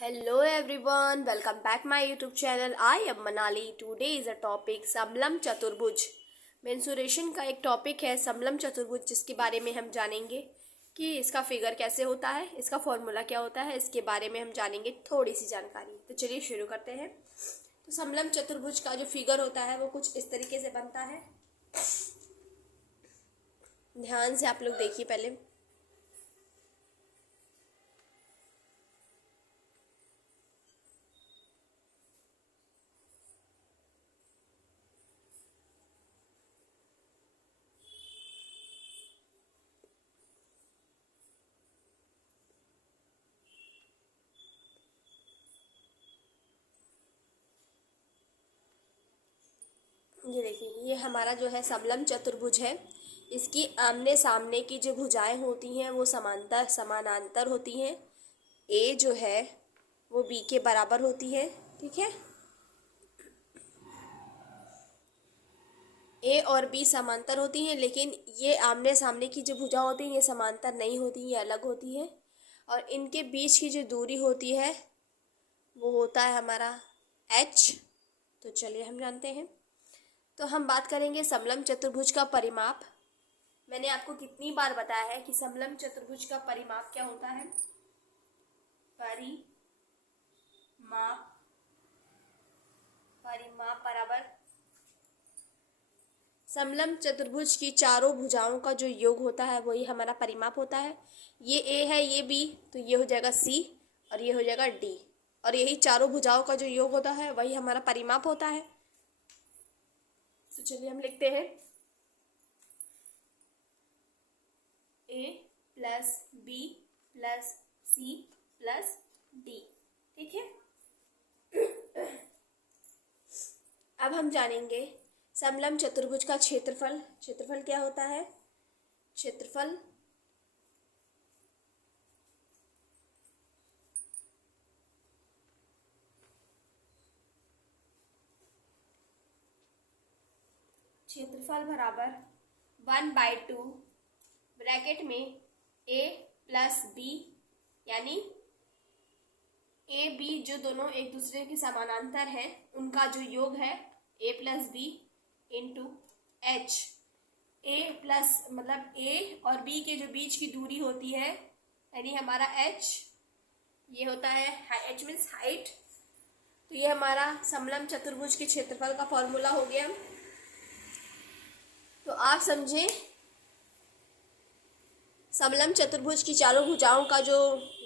Hello everyone, welcome back my YouTube channel. I am Manali. Today is a topic समलम चतुर्भुज. Mensuration का एक topic है समलम चतुर्भुज, जिसके बारे में हम जानेंगे कि इसका फिगर कैसे होता है, इसका फॉर्मूला क्या होता है, इसके बारे में हम जानेंगे थोड़ी सी जानकारी. तो चलिए शुरू करते हैं. तो समलम चतुर्भुज का जो फिगर होता है वो कुछ इस तरीके से बनता है. ध्यान से आप लोग देखिए पहले. ये देखिए, ये हमारा जो है समलम चतुर्भुज है. इसकी आमने सामने की जो भुजाएं होती हैं वो समानांतर होती हैं. ए जो है वो बी के बराबर होती है. ठीक है, ए और बी समांतर होती हैं, लेकिन ये आमने सामने की जो भुजा होती हैं ये समांतर नहीं होती, ये अलग होती है. और इनके बीच की जो दूरी होती है वो होता है हमारा h. तो चलिए हम जानते हैं. तो हम बात करेंगे समलम चतुर्भुज का परिमाप. मैंने आपको कितनी बार बताया है कि समलम चतुर्भुज का परिमाप क्या होता है. परिमाप बराबर समलम चतुर्भुज की चारों भुजाओं का जो योग होता है वही हमारा परिमाप होता है. ये ए है, ये बी, तो ये हो जाएगा सी और ये हो जाएगा डी. और यही चारों भुजाओं का जो योग होता है वही हमारा परिमाप होता है. तो चलिए हम लिखते हैं A plus B plus C plus D. ठीक है, अब हम जानेंगे समलम चतुर्भुज का क्षेत्रफल. क्षेत्रफल क्या होता है. क्षेत्रफल बराबर 1/2 ब्रैकेट में ए प्लस बी, यानी ए बी जो दोनों एक दूसरे के समानांतर हैं उनका जो योग है ए प्लस बी इंटू एच. ए प्लस मतलब ए और बी के जो बीच की दूरी होती है यानी हमारा एच, ये होता है एच मीन्स हाइट. तो ये हमारा समलम चतुर्भुज के क्षेत्रफल का फॉर्मूला हो गया. तो आप समझें समलम चतुर्भुज की चारों भुजाओं का जो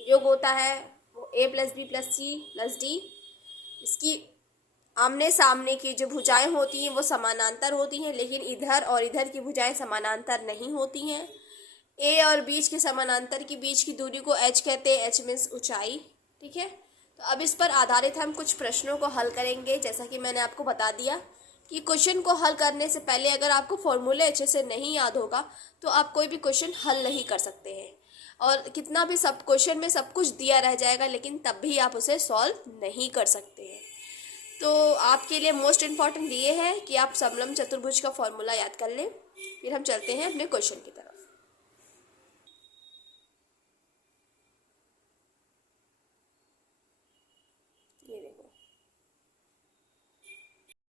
योग होता है वो A plus B plus C plus D. इसकी आमने सामने की जो भुजाएं होती हैं वो समानांतर होती हैं, लेकिन इधर और इधर की भुजाएं समानांतर नहीं होती हैं. ए और बीच के समानांतर की बीच की दूरी को एच कहते हैं. एच मीन्स ऊंचाई. ठीक है, तो अब इस पर आधारित हम कुछ प्रश्नों को हल करेंगे. जैसा कि मैंने आपको बता दिया कि क्वेश्चन को हल करने से पहले अगर आपको फॉर्मूले अच्छे से नहीं याद होगा तो आप कोई भी क्वेश्चन हल नहीं कर सकते हैं. और कितना भी सब क्वेश्चन में सब कुछ दिया रह जाएगा लेकिन तब भी आप उसे सॉल्व नहीं कर सकते हैं. तो आपके लिए मोस्ट इम्पॉर्टेंट ये है कि आप समलम चतुर्भुज का फॉर्मूला याद कर लें. फिर हम चलते हैं अपने क्वेश्चन की तरफ.